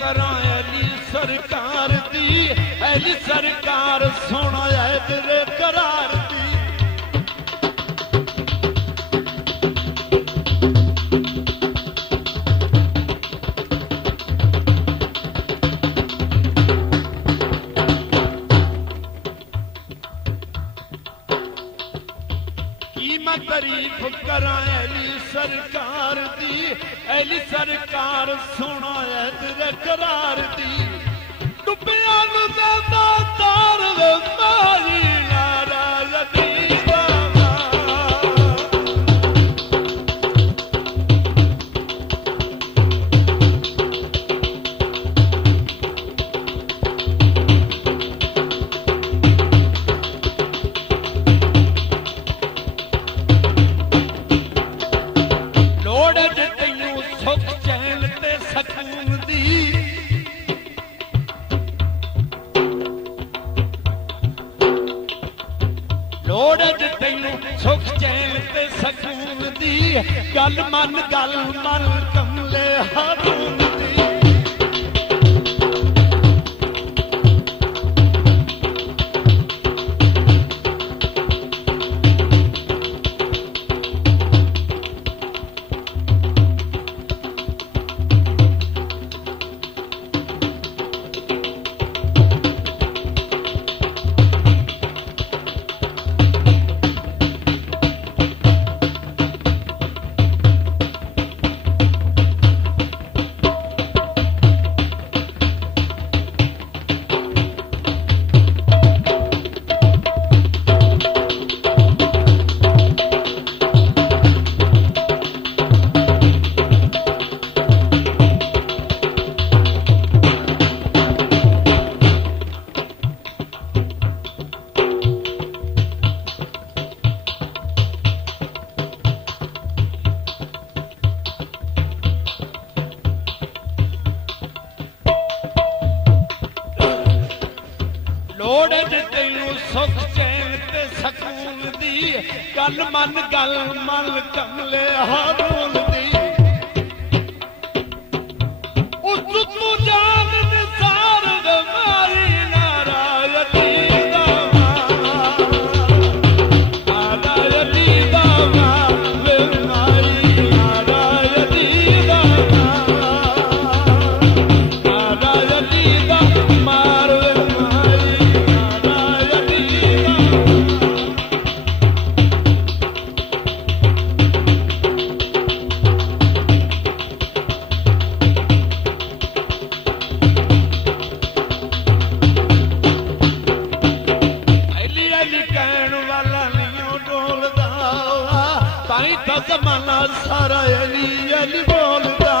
करा अली सरकार दी, अली सरकार सोना है तेरे करार दी। तारीफ करा अली सरकार दी, अली सरकार सोना है तेरे करार दी। डुबिया नूं देंदा तार वे मारी नारा लतीफा। सुख चैन ते सकून दी, गल मन कमले हारून दी। सुख चैन ते सकून दी, गल मन कमले हारून दी। उस तू जान निसार मारी नारा यतीदा नारा यतीदा वे मारी नारा यतीदा नारा यतीदा मार वे मारी जमाना सारा अली अली बोलदा।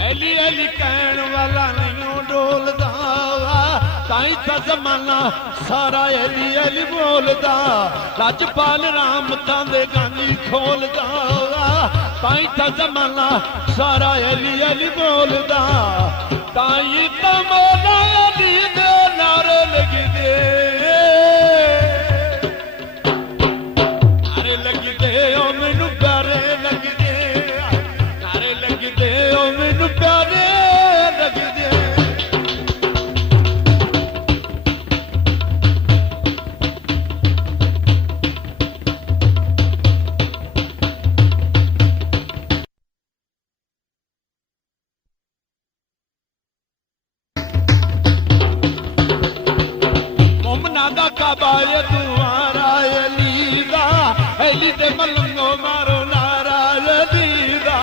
अली अली कहण वाला नहीं डोलदा, ताई ता जमाना सारा अली अली बोलदा। लजपाल राम तांदे गानी खोलदा, ताई ता जमाना सारा अली अली बोलदा। ताई ता मौला अली दे नारे लगदे, नारे लगदे ओ मैनू प्यारे लगदे, नारे लगदे ओ मैनू प्यारे लगदे। काबाए दुआरा अली दा, अली दे मलंगो मारो नारा अली दा।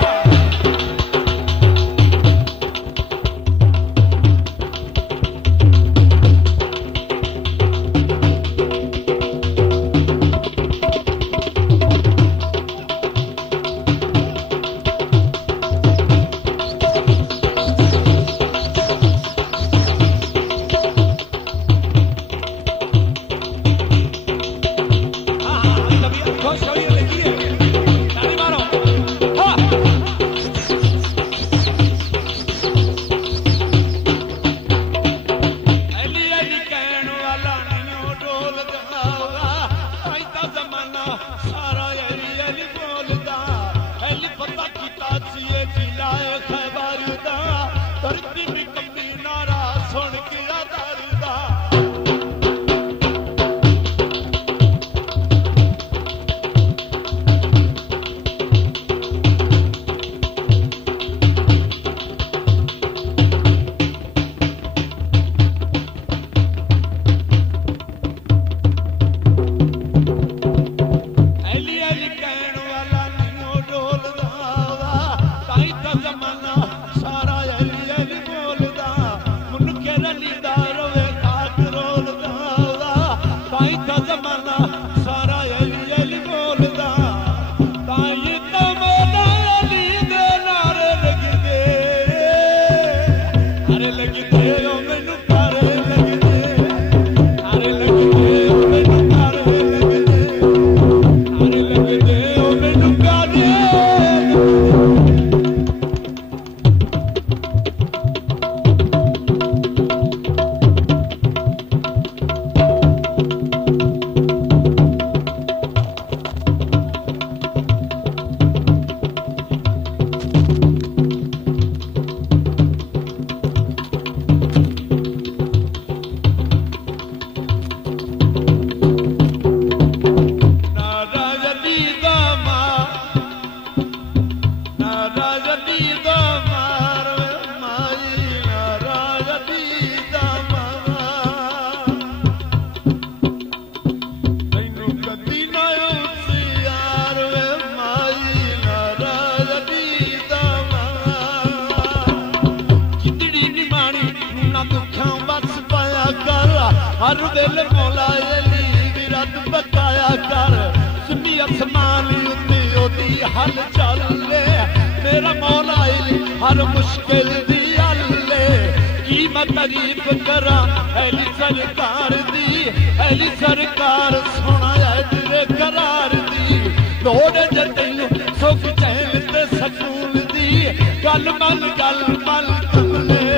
I'll show you the gear. हर वेले मौला अली विरत बकाया कर सुनी आसमान उत्ते ओदी हल चल ले मेरा मौला अली हर मुश्किल दी हल ले की मैं तारीफ करा अली सरकार दी अली सरकार सोना है तेरे करार दी लोड़ जे तैनू सुख चैन ते सकून दी गल मल कमले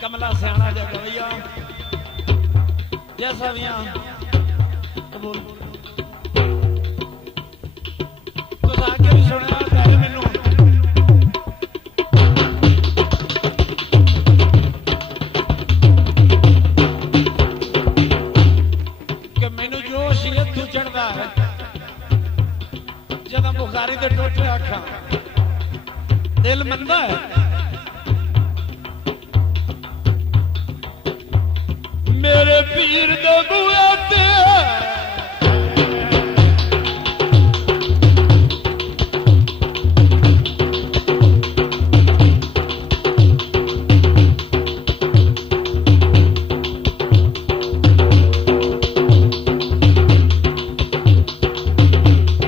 कमला सियाना जा गवैया जैसा भी कबूल तुस आगे भी सुनना पहले मैनू कि मैनू जोश इत्थू चढ़ता है जब बुखारी के टोटे आखा दिल मंदा है मेरे पीर दे बुए ते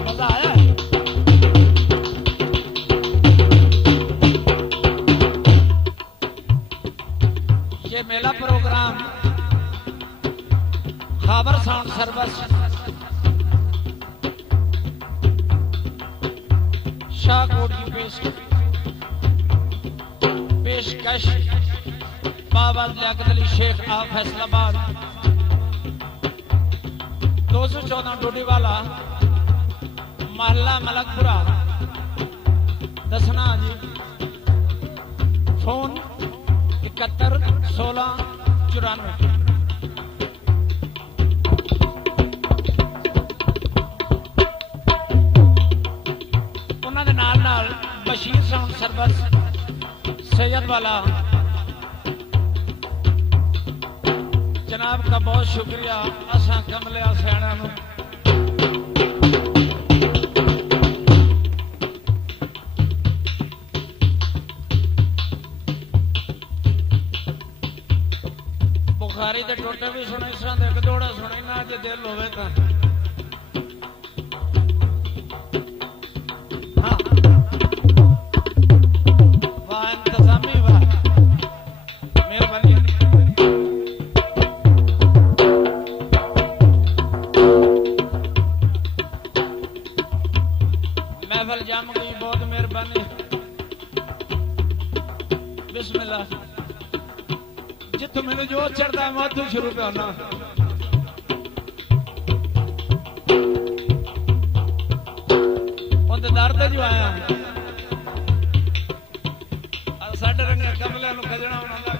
मजा आया ये मेला प्रोग्राम खाबर साउंड सर्विस शाहकोट की पेशकश बाबा लियाकत अली शेख आ फैसलाबाद 214 डोडीवाला महला मलकपुरा दसना जी phone 71 16 94 Bashir sound service Syed वाला जनाब का बहुत शुक्रिया असा कमलिया सैना बुखारी के टोटे भी सुने इस तरह एक दौड़ा सुने ना जे दिल होवे तां महफल जम गई बहुत मेहरबानी बिस्मिल्लाह जितों मैंने जो चढ़ता है मैं उतों शुरू पे होना उनके दर ते जो आया साडे रंगे कमलियां नूं खजना उन्हां दा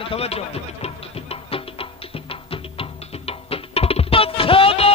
अगले तवज्जो बच्चे